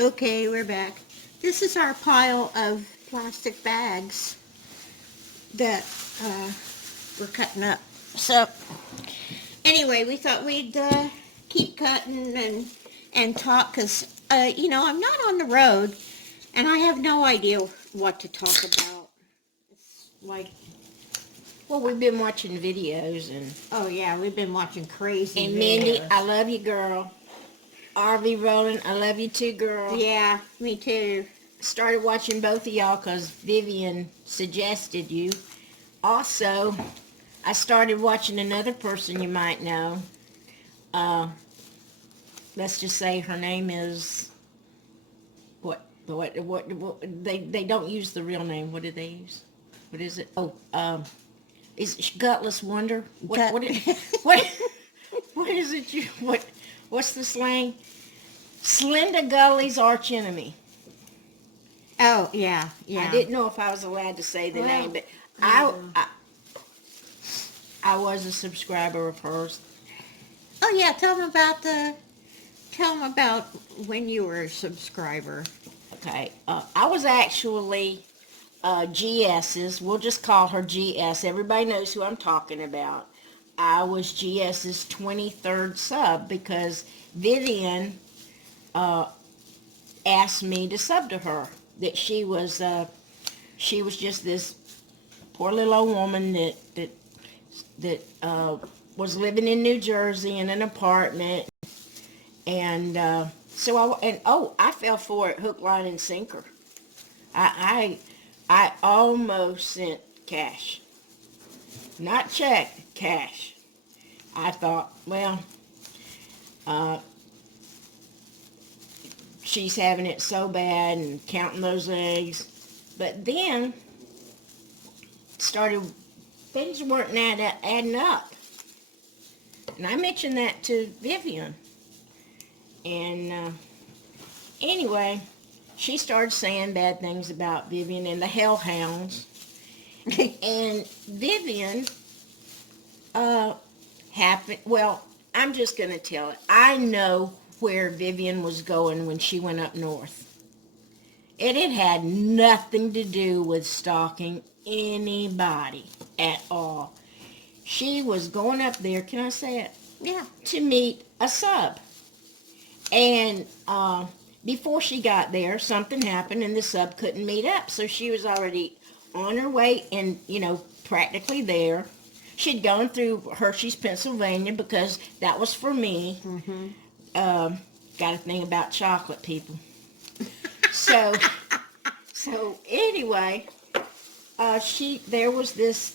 Okay, we're back. This is our pile of plastic bags that we're cutting up. So, anyway, we thought we'd keep cutting and talk because, I'm not on the road and I have no idea what to talk about. It's like, Well, we've been watching videos oh yeah, we've been watching crazy and Mindy, videos. I love you, girl. RV Rolling, I love you too, girl. Yeah, me too. Started watching both of y'all because Vivian suggested you. Also, I started watching another person you might know. Uh, let's just say her name is what they don't use the real name. What do they use? What is it? Oh, is it Gutless Wonder? What what is it what's the slang? Slenda Gully's arch enemy. Oh, yeah, yeah. I didn't know if I was allowed to say the name, but I I was a subscriber of hers. Oh yeah, tell them about when you were a subscriber. Okay, I was actually GS's. We'll just call her GS. Everybody knows who I'm talking about. I was GS's 23rd sub because Vivian asked me to sub to her. That she was just this poor little old woman that was living in New Jersey in an apartment, and I fell for it hook, line, and sinker. I almost sent cash, not check, cash. I thought, well, uh, she's having it so bad and counting those eggs, but then started things weren't adding up, and I mentioned that to Vivian, and anyway, she started saying bad things about Vivian and the hellhounds. And Vivian happened, well, I'm just going to tell it. I know where Vivian was going when she went up north. And it had nothing to do with stalking anybody at all. She was going up there, can I say it? Yeah. To meet a sub. And before she got there, something happened and the sub couldn't meet up. So she was already on her way and, practically there. She'd gone through Hershey's, Pennsylvania, because that was for me. Mm-hmm. Got a thing about chocolate, people. So, so anyway, there was this,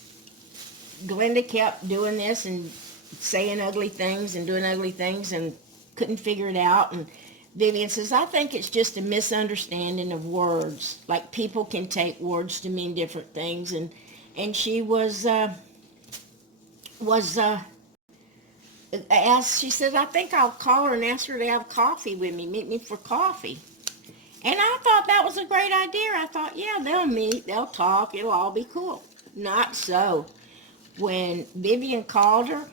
Glenda kept doing this and saying ugly things and doing ugly things and couldn't figure it out. And Vivian says, I think it's just a misunderstanding of words. Like people can take words to mean different things. And she was asked, she said, I think I'll call her and ask her to have coffee with me, meet me for coffee. And I thought that was a great idea. I thought, yeah, they'll meet, they'll talk, it'll all be cool. Not so. When Vivian called her,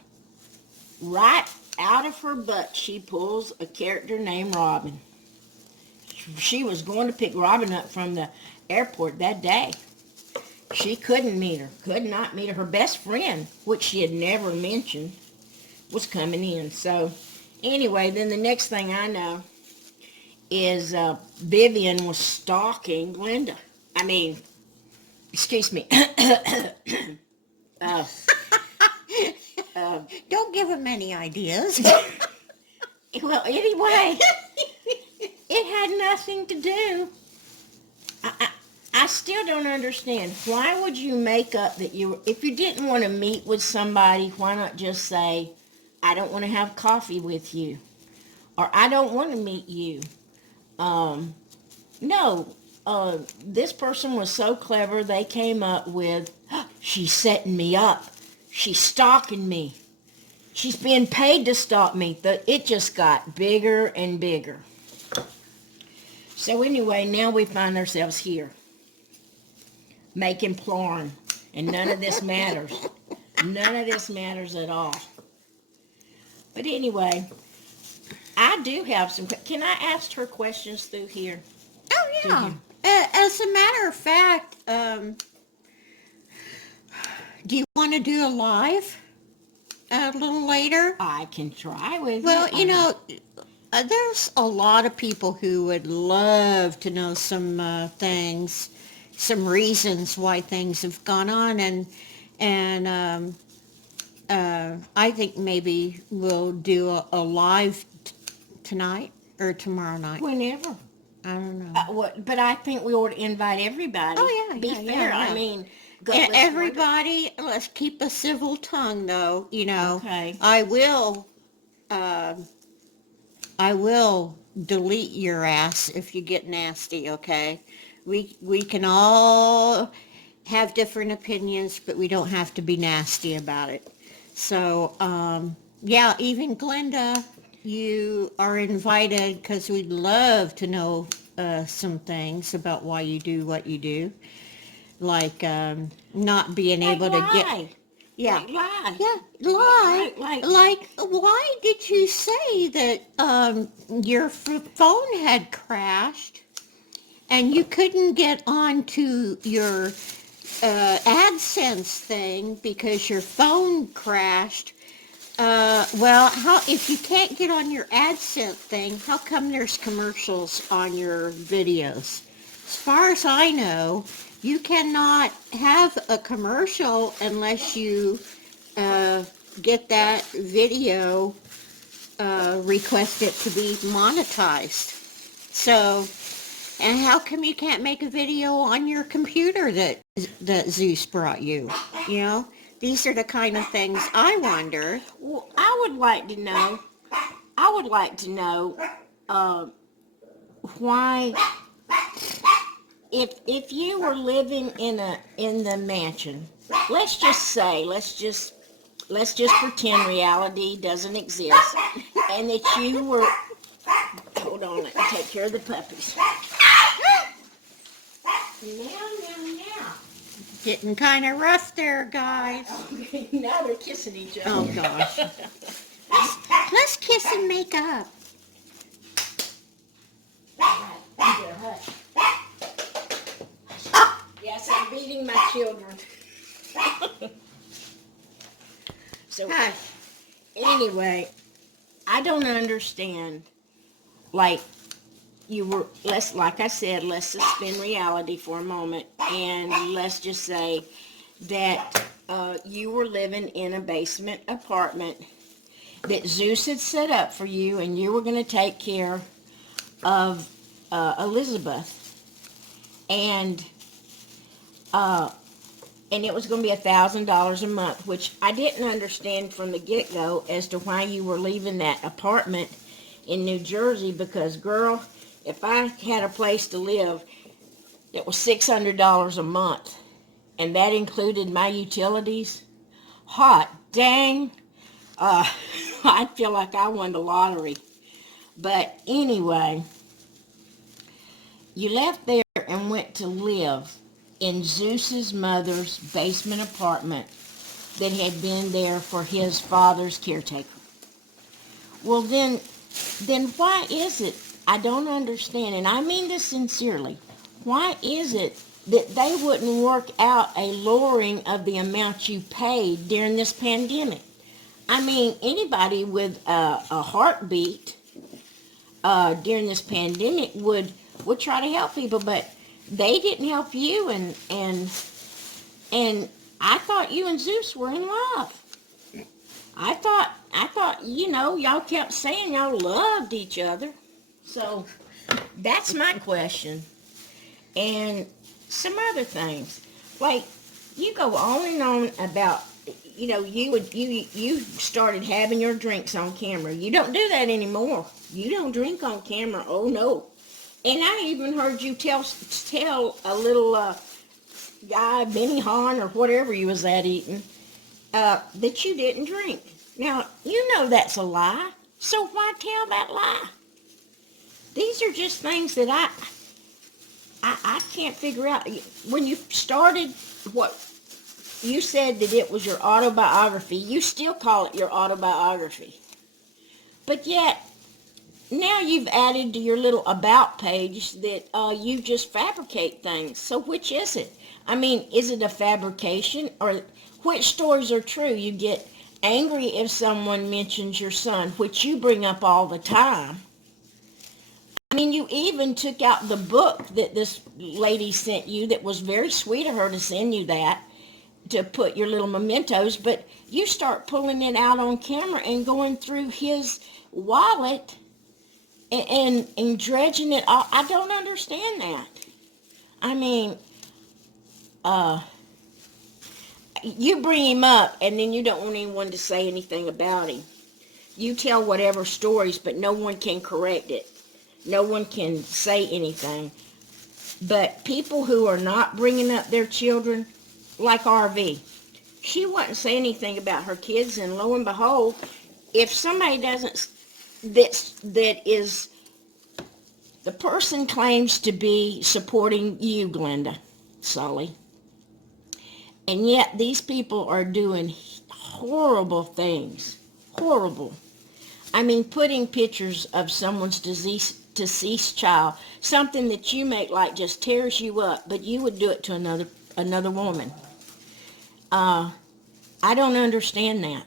right out of her butt, she pulls a character named Robin. She was going to pick Robin up from the airport that day. She couldn't meet her, could not meet her. Her best friend, which she had never mentioned, was coming in. So anyway, then the next thing I know is Vivian was stalking Glenda. I mean, excuse me. Don't give them any ideas. Well, anyway, it had nothing to do. I still don't understand. Why would you make up that if you didn't want to meet with somebody, why not just say, I don't want to have coffee with you, or I don't want to meet you. No, this person was so clever, they came up with, she's setting me up. She's stalking me. She's being paid to stalk me. It just got bigger and bigger. So anyway, now we find ourselves here, making porn, and none of this matters. None of this matters at all. But anyway, I do have some. Can I ask her questions through here? Oh, To yeah. him? As a matter of fact, do you want to do a live a little later? I can try with Well, you. there's a lot of people who would love to know some things, some reasons why things have gone on, and I think maybe we'll do a live tonight or tomorrow night. Whenever. I don't know. But I think we ought to invite everybody. Oh, yeah, Be yeah, fair. yeah, I yeah. mean, And let's everybody, let's keep a civil tongue, though. Okay. I will delete your ass if you get nasty. Okay, we can all have different opinions, but we don't have to be nasty about it. So, yeah, even Glenda, you are invited because we'd love to know some things about why you do what you do, like not being Like able to get, lie. yeah, Like lie. yeah, lie. Like, Why did you say that your phone had crashed and you couldn't get onto your AdSense thing because your phone crashed? Well, if you can't get on your AdSense thing, how come there's commercials on your videos? As far as I know, you cannot have a commercial unless you get that video request it to be monetized. So, and how come you can't make a video on your computer that Zeus brought you? These are the kind of things I wonder. well, I would like to know. I would like to know why, if you were living in the mansion, let's just pretend reality doesn't exist, and that you were. Hold on, let me take care of the puppies. Now. Getting kind of rough there, guys. Okay, now they're kissing each other. Oh, gosh. Let's kiss and make up. Yes, I'm beating my children. So, Hush. anyway, I don't understand. Like, like I said, let's suspend reality for a moment, and let's just say that you were living in a basement apartment that Zeus had set up for you, and you were going to take care of Elizabeth, and it was going to be $1,000 a month, which I didn't understand from the get-go as to why you were leaving that apartment in New Jersey, because, girl, if I had a place to live, it was $600 a month, and that included my utilities. Hot dang, I feel like I won the lottery. But anyway, you left there and went to live in Zeus's mother's basement apartment that had been there for his father's caretaker. Well, then why is it, I don't understand, and I mean this sincerely, why is it that they wouldn't work out a lowering of the amount you paid during this pandemic? I mean, anybody with a heartbeat during this pandemic would try to help people, but they didn't help you, and I thought you and Zeus were in love. I thought, y'all kept saying y'all loved each other. So, that's my question. And some other things. Like, you go on and on about, you started having your drinks on camera. You don't do that anymore. You don't drink on camera. Oh, no. And I even heard you tell a little guy, Benny Hahn, or whatever you was at eating, that you didn't drink. Now, you know that's a lie. So why tell that lie? These are just things that I can't figure out. When you started, you said that it was your autobiography. You still call it your autobiography. But yet, now you've added to your little about page that you just fabricate things. So which is it? I mean, is it a fabrication, or which stories are true? You get angry if someone mentions your son, which you bring up all the time. I mean, you even took out the book that this lady sent you, that was very sweet of her to send you that, to put your little mementos, but you start pulling it out on camera and going through his wallet and dredging it all. I don't understand that. I mean, uh, you bring him up and then you don't want anyone to say anything about him. You tell whatever stories, but no one can correct it. No one can say anything. But people who are not bringing up their children, like RV, she wouldn't say anything about her kids, and lo and behold, if somebody doesn't, that is, the person claims to be supporting you, Glenda, Sully, and yet these people are doing horrible things. Horrible. I mean, putting pictures of someone's deceased child, something that you make like just tears you up, but you would do it to another woman. I don't understand that.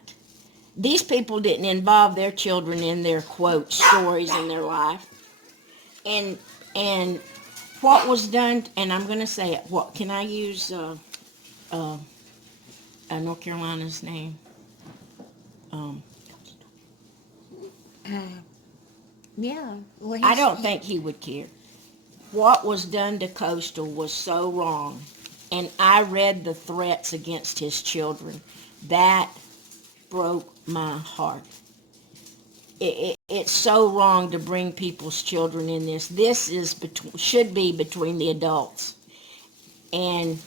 These people didn't involve their children in their, quote, stories in their life. And what was done, and I'm going to say it, what, can I use North Carolina's name? Yeah. Well, I don't think he would care. What was done to Coastal was so wrong. And I read the threats against his children. That broke my heart. It's so wrong to bring people's children in this. This is should be between the adults. And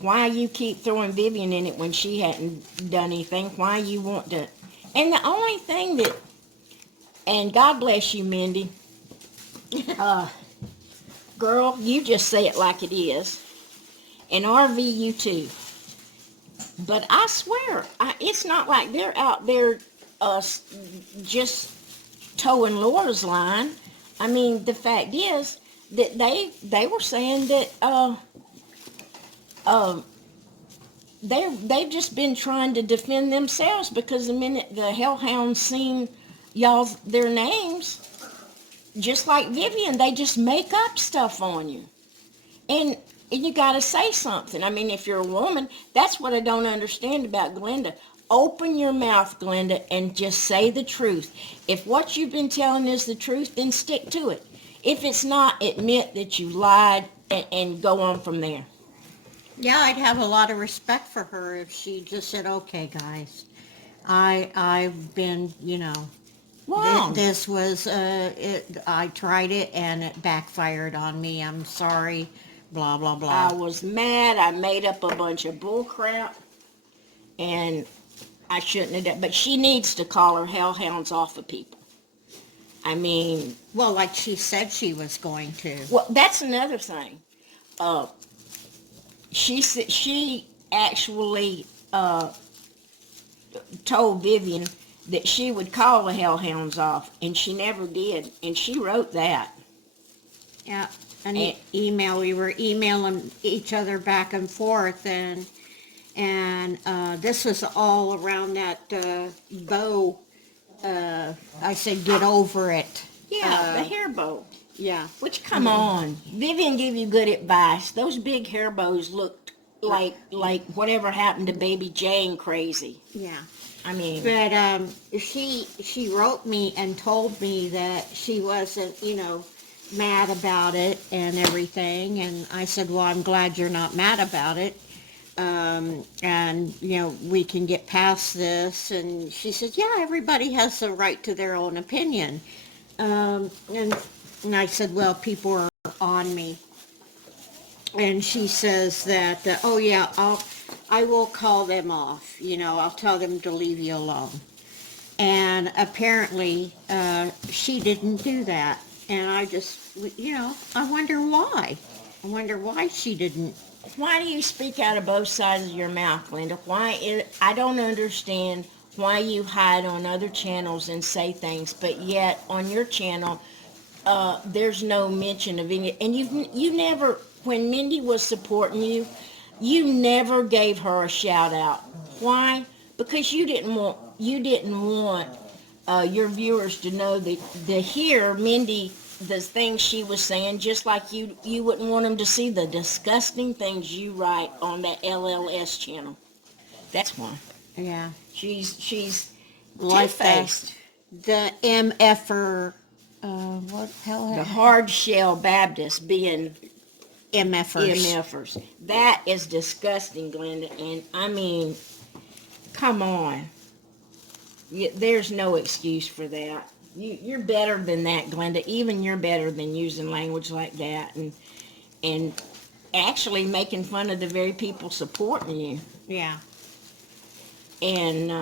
why you keep throwing Vivian in it when she hadn't done anything? Why you want to? And the only thing that, and God bless you, Mindy. Girl, you just say it like it is. And RV, you too. But I swear, it's not like they're out there just towing Laura's line. I mean, the fact is that they were saying that they've just been trying to defend themselves, because the minute the hellhounds seen their names, just like Vivian, they just make up stuff on you. And you got to say something. I mean, if you're a woman, that's what I don't understand about Glenda. Open your mouth, Glenda, and just say the truth. If what you've been telling is the truth, then stick to it. If it's not, admit that you lied and go on from there. Yeah, I'd have a lot of respect for her if she just said, "Okay, guys, I've been, Wrong. this was I tried it and it backfired on me. I'm sorry, blah blah I blah." was mad. I made up a bunch of bull crap, and I shouldn't have done. But she needs to call her hellhounds off of people. I mean, Well, like she said she was going to. well, that's another thing. She actually told Vivian that she would call the hellhounds off, and she never did. And she wrote that. Yeah, an email. We were emailing each other back and forth, and this was all around that bow. I said, "Get over it." Yeah, the hair bow. Yeah. Which, come on, Vivian gave you good advice. Those big hair bows looked like whatever happened to Baby Jane crazy. Yeah. I mean, But she wrote me and told me that she wasn't, mad about it and everything. And I said, "Well, I'm glad you're not mad about it. And we can get past this." And she said, "Yeah, everybody has the right to their own opinion." And I said, "Well, people are on me." And she says that, "Oh yeah, I will call them off. I'll tell them to leave you alone." And apparently, she didn't do that. And I just, I wonder why. I wonder why she didn't. why do you speak out of both sides of your mouth, Glenda? I don't understand why you hide on other channels and say things, but yet on your channel, there's no mention of any, and you never, when Mindy was supporting you, you never gave her a shout out. Why? Because you didn't want your viewers to know that, to hear Mindy, the things she was saying, just like you wouldn't want them to see the disgusting things you write on that LLS channel. That's why. Yeah. She's Like two-faced. the MFer, what the hell? The hard shell Baptist being MFers. EMFers. That is disgusting, Glenda. And I mean, come on. There's no excuse for that. You're better than that, Glenda. Even you're better than using language like that and actually making fun of the very people supporting you. Yeah. And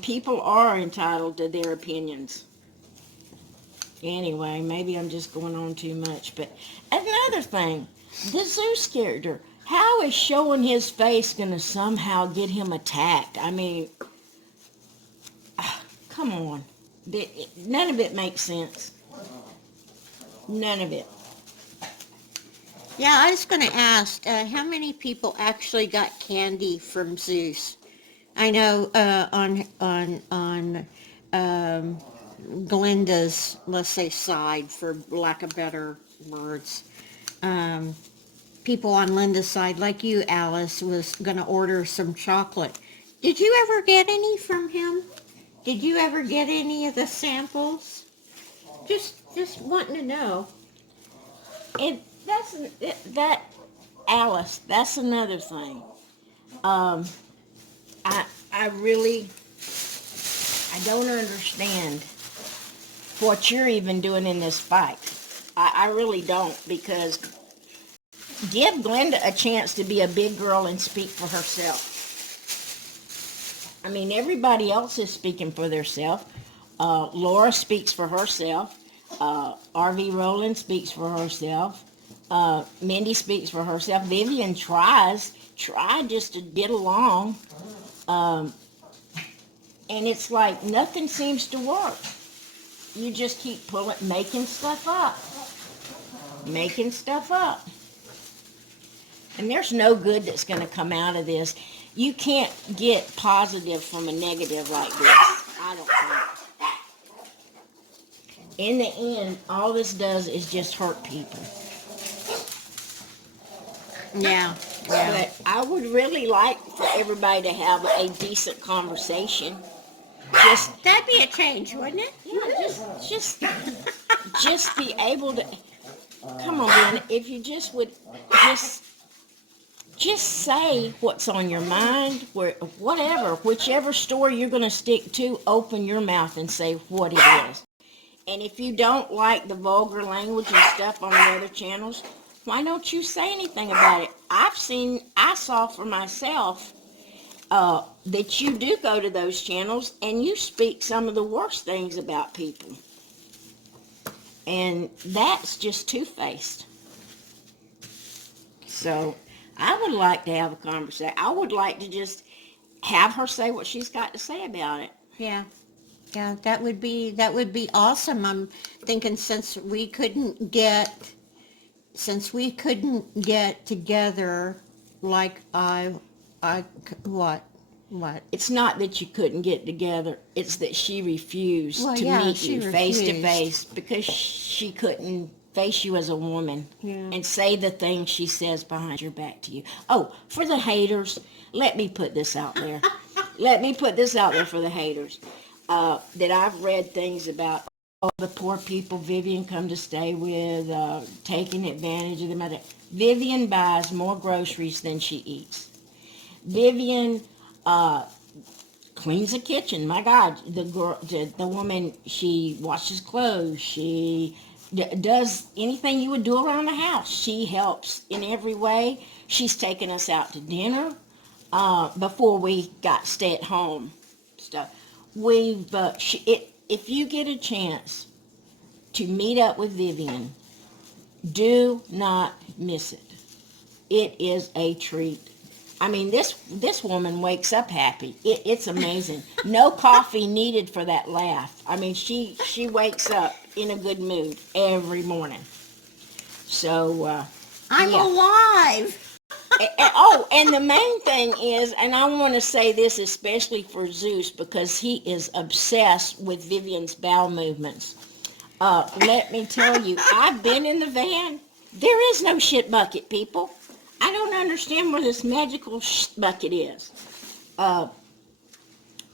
people are entitled to their opinions. Anyway, maybe I'm just going on too much. But another thing, the Zeus character, how is showing his face going to somehow get him attacked? I mean, come on. None of it makes sense. None of it. Yeah, I was going to ask, how many people actually got candy from Zeus? I know on Glenda's, let's say, side, for lack of better words, people on Linda's side, like you, Alice, was going to order some chocolate. Did you ever get any from him? Did you ever get any of the samples? Just wanting to know. And that Alice, that's another thing. I really, I don't understand what you're even doing in this fight. I really don't, because give Glenda a chance to be a big girl and speak for herself. I mean, everybody else is speaking for themselves. Laura speaks for herself. R.V. Rowland speaks for herself. Mindy speaks for herself. Vivian tried just to get along. And it's like nothing seems to work. You just keep making stuff up. And there's no good that's going to come out of this. You can't get positive from a negative like this, I don't think. In the end, all this does is just hurt people. Yeah. But I would really like for everybody to have a decent conversation. That'd be a change, wouldn't it? Yeah, just be able to. Come on, Ben. If you just would just say what's on your mind, whatever, whichever story you're going to stick to, open your mouth and say what it is. And if you don't like the vulgar language and stuff on the other channels, why don't you say anything about it? I saw for myself that you do go to those channels and you speak some of the worst things about people. And that's just two-faced. So I would like to have a conversation. I would like to just have her say what she's got to say about it. Yeah. Yeah, that would be awesome. I'm thinking since we couldn't get together, like what? It's not that you couldn't get together. It's that she refused to meet you face to face because she couldn't face you as a woman and say the things she says behind your back to you. Oh, for the haters, let me put this out there. Let me put this out there for the haters. That I've read things about all the poor people Vivian come to stay with, taking advantage of them. Vivian buys more groceries than she eats. Vivian cleans the kitchen. My God, the woman, she washes clothes. She does anything you would do around the house. She helps in every way. She's taken us out to dinner before we got stay-at-home stuff. If you get a chance to meet up with Vivian, do not miss it. It is a treat. I mean, this woman wakes up happy. It's amazing. No coffee needed for that laugh. I mean, she wakes up in a good mood every morning. So, I'm yeah. alive. Oh, and the main thing is, and I want to say this especially for Zeus because he is obsessed with Vivian's bowel movements. Let me tell you, I've been in the van. There is no shit bucket, people. I don't understand where this magical shit bucket is.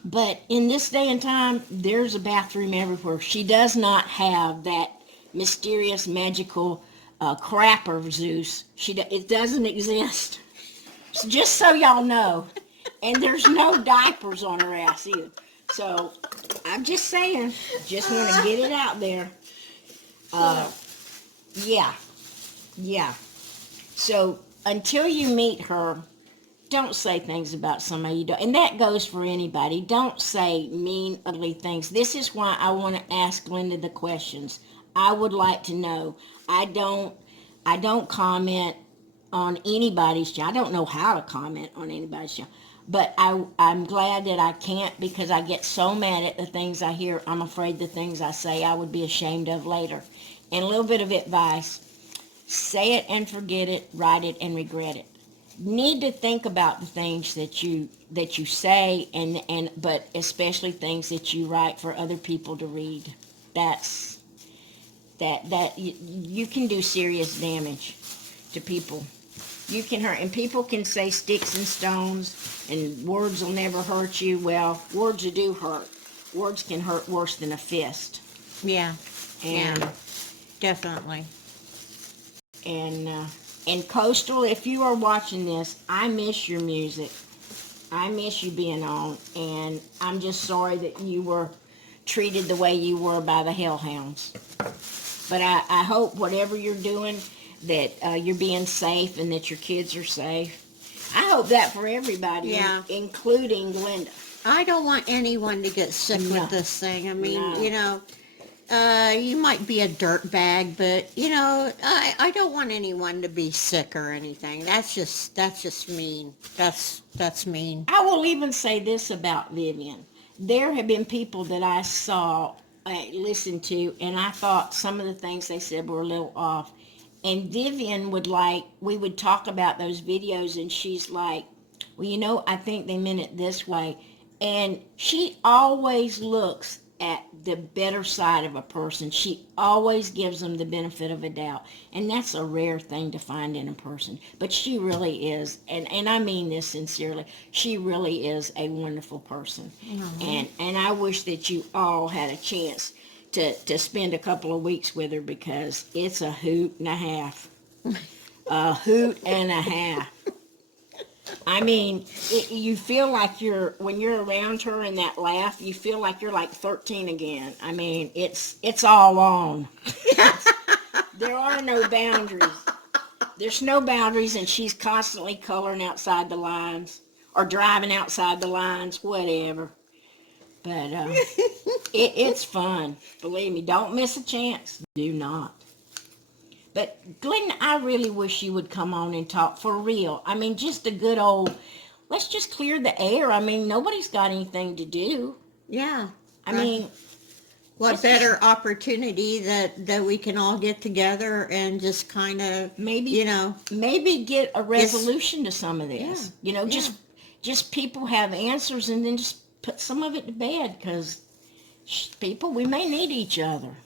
But in this day and time, there's a bathroom everywhere. She does not have that mysterious, magical crapper Zeus. It doesn't exist. So just so y'all know. And there's no diapers on her ass either. So I'm just saying, just want to get it out there. Yeah. So until you meet her, don't say things about somebody you don't. And that goes for anybody. Don't say mean, ugly things. This is why I want to ask Glenda the questions. I would like to know. I don't comment on anybody's channel. I don't know how to comment on anybody's channel. But I'm glad that I can't because I get so mad at the things I hear. I'm afraid the things I say I would be ashamed of later. And a little bit of advice. Say it and forget it. Write it and regret it. Need to think about the things that you say but especially things that you write for other people to read. That you can do serious damage to people. You can hurt, and people can say sticks and stones and words will never hurt you. Well, words do hurt. Words can hurt worse than a fist. Yeah. And yeah, definitely. And Coastal, if you are watching this, I miss your music. I miss you being on, and I'm just sorry that you were treated the way you were by the hellhounds. But I hope whatever you're doing, that you're being safe and that your kids are safe. I hope that for everybody, Yeah. including Glenda. I don't want anyone to get sick No. with this thing. I mean, No. you might be a dirt bag, but I don't want anyone to be sick or anything. That's just mean. That's mean. I will even say this about Vivian. There have been people that I saw, listened to, and I thought some of the things they said were a little off. And Vivian we would talk about those videos, and she's like, well, I think they meant it this way. And she always looks at the better side of a person. She always gives them the benefit of a doubt. And that's a rare thing to find in a person. But she really is, and I mean this sincerely, she really is a wonderful person. Mm-hmm. And I wish that you all had a chance to spend a couple of weeks with her because it's a hoot and a half. A hoot and a half. I mean, you feel like when you're around her and that laugh, you feel like you're like 13 again. I mean, it's all on. There are no boundaries. There's no boundaries, and she's constantly coloring outside the lines or driving outside the lines, whatever. But it's fun. Believe me, don't miss a chance. Do not. But Glenda, I really wish you would come on and talk for real. I mean, just a good old, let's just clear the air. I mean, nobody's got anything to do. Yeah. I mean, what better opportunity that we can all get together and just kind of maybe get a resolution to some of this. Yeah. Just people have answers, and then just put some of it to bed because people, we may need each other.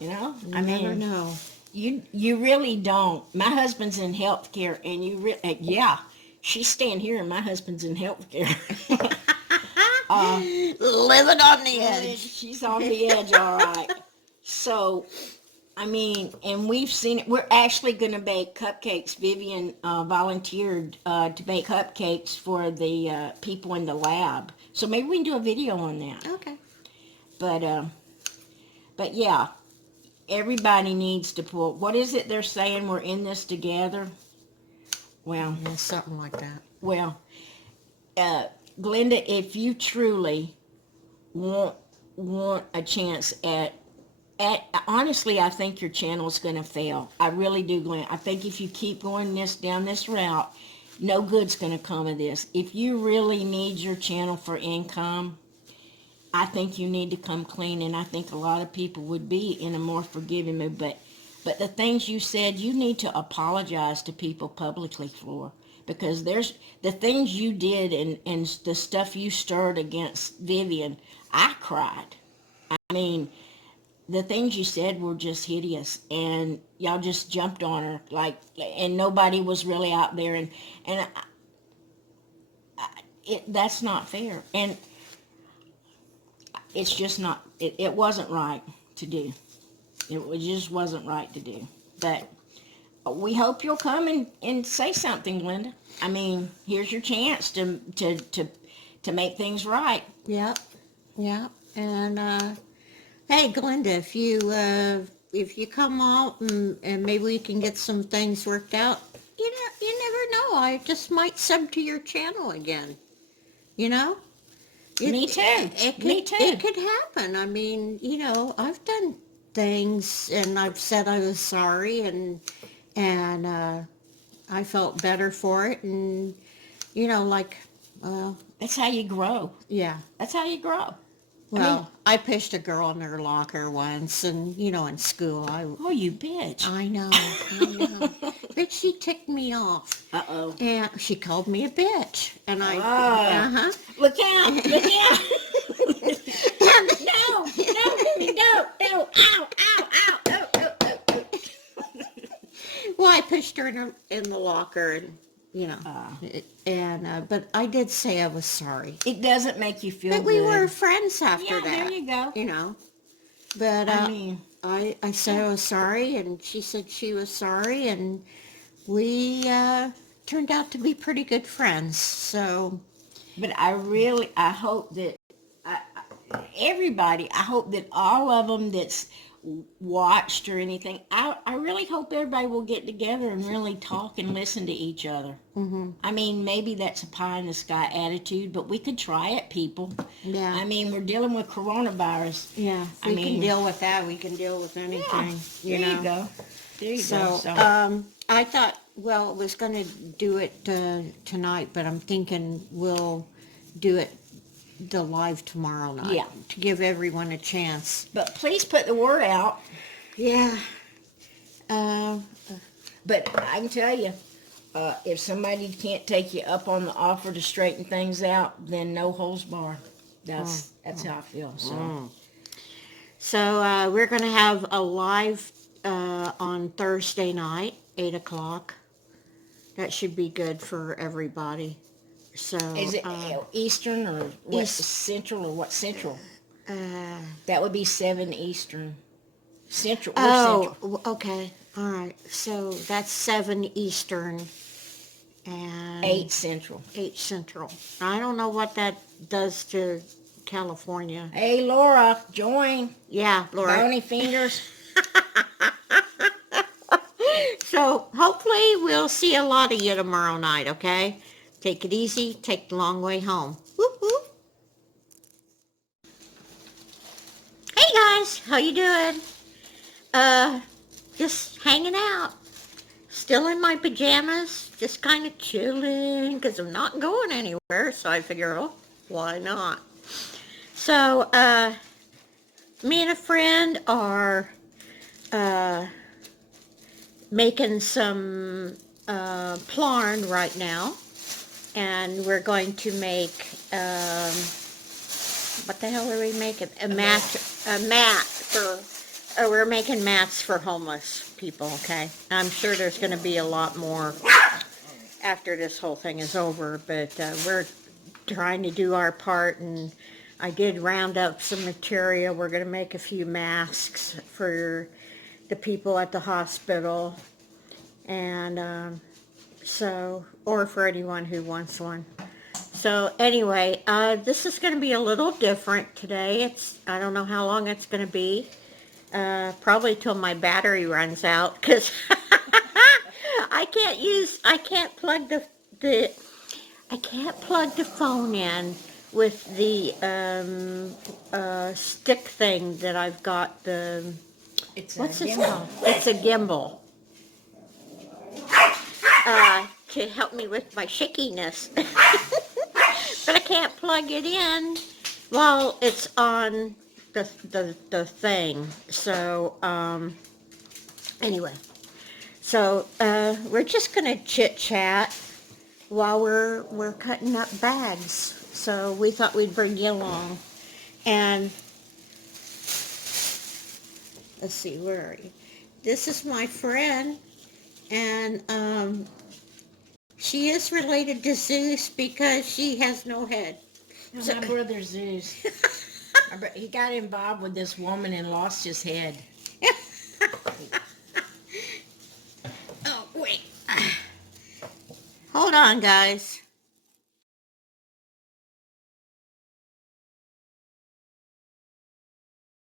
You never know. You really don't. My husband's in healthcare, and she's staying here, and my husband's in healthcare. Living on the edge. She's on the edge, all right. So, I mean, and we've seen it. We're actually going to bake cupcakes. Vivian volunteered to bake cupcakes for the people in the lab. So maybe we can do a video on that. Okay. But yeah. Everybody needs to pull. What is it they're saying? We're in this together. Well, something like that. Well, Glenda, if you truly want a chance at honestly, I think your channel's going to fail. I really do, Glenda. I think if you keep going down this route, no good's going to come of this. If you really need your channel for income, I think you need to come clean, and I think a lot of people would be in a more forgiving mood. But the things you said, you need to apologize to people publicly for, because there's the things you did and the stuff you stirred against Vivian. I cried. I mean, the things you said were just hideous, and y'all just jumped on her and nobody was really out there, and that's not fair, and it's just not. It wasn't right to do. Just wasn't right to do. But we hope you'll come and say something, Glenda. I mean, here's your chance to make things right. Yep. Yep. And hey, Glenda, if you come out and maybe we can get some things worked out, you never know. I just might sub to your channel again. You know? Me too. Me too. It could happen. I mean, I've done things and I've said I was sorry and I felt better for it, and That's how you grow. yeah. That's how you grow. Well, I pushed a girl in her locker once, and in school Oh, you bitch. I know, but she ticked me off. Uh-oh. And she called me a bitch, and I Look out! Look out! No! No! Ow! Ow! Ow! Oh, oh, oh, oh. Well, I pushed her in the locker, and but I did say I was sorry. It doesn't make you feel But good. we were friends after that. There you go. But I mean, I said I was sorry, and she said she was sorry, and we turned out to be pretty good friends. So, but I hope that everybody, I hope that all of them that's watched or anything, I really hope everybody will get together and really talk and listen to each other. mm-hmm. I mean, maybe that's a pie in the sky attitude, but we could try it, people. Yeah. I mean, we're dealing with coronavirus. Yeah. We can deal with that. We can deal with anything. Yeah, there you go. There you go. So, I thought, I was going to do it tonight, but I'm thinking we'll do it the live tomorrow night. Yeah. To give everyone a chance. But please put the word out. Yeah. But I can tell you, if somebody can't take you up on the offer to straighten things out, then no holds barred. That's how I feel. So we're going to have a live on Thursday night, 8 o'clock. That should be good for everybody. So Is it Eastern or what? Central or what? Central. That would be 7 Eastern. Central. Central. Okay. All right. So that's 7 Eastern and 8 Central. 8 Central. I don't know what that does to California. Hey, Laura, join. Yeah, Laura. Bony fingers. So hopefully we'll see a lot of you tomorrow night, okay? Take it easy. Take the long way home. Whoop, whoop. Hey guys, how you doing? Just hanging out. Still in my pajamas, just kind of chilling because I'm not going anywhere. So I figure, why not? So, me and a friend are making some plarn right now. And we're going to make, what the hell are we making? A mat for, we're making mats for homeless people, okay? I'm sure there's going to be a lot more after this whole thing is over, but we're trying to do our part, and I did round up some material. We're going to make a few masks for the people at the hospital, and or for anyone who wants one. So anyway, this is going to be a little different today. I don't know how long it's going to be. Probably till my battery runs out, because I can't plug the phone in with the stick thing that I've got. What's this called? It's a gimbal. to help me with my shakiness. But I can't plug it in while it's on the thing. So, anyway. So, we're just gonna chit chat while we're cutting up bags. So we thought we'd bring you along. And let's see, where are you? This is my friend, and she is related to Zeus because she has no head. No, my brother Zeus. He got involved with this woman and lost his head. Oh, wait. Hold on, guys.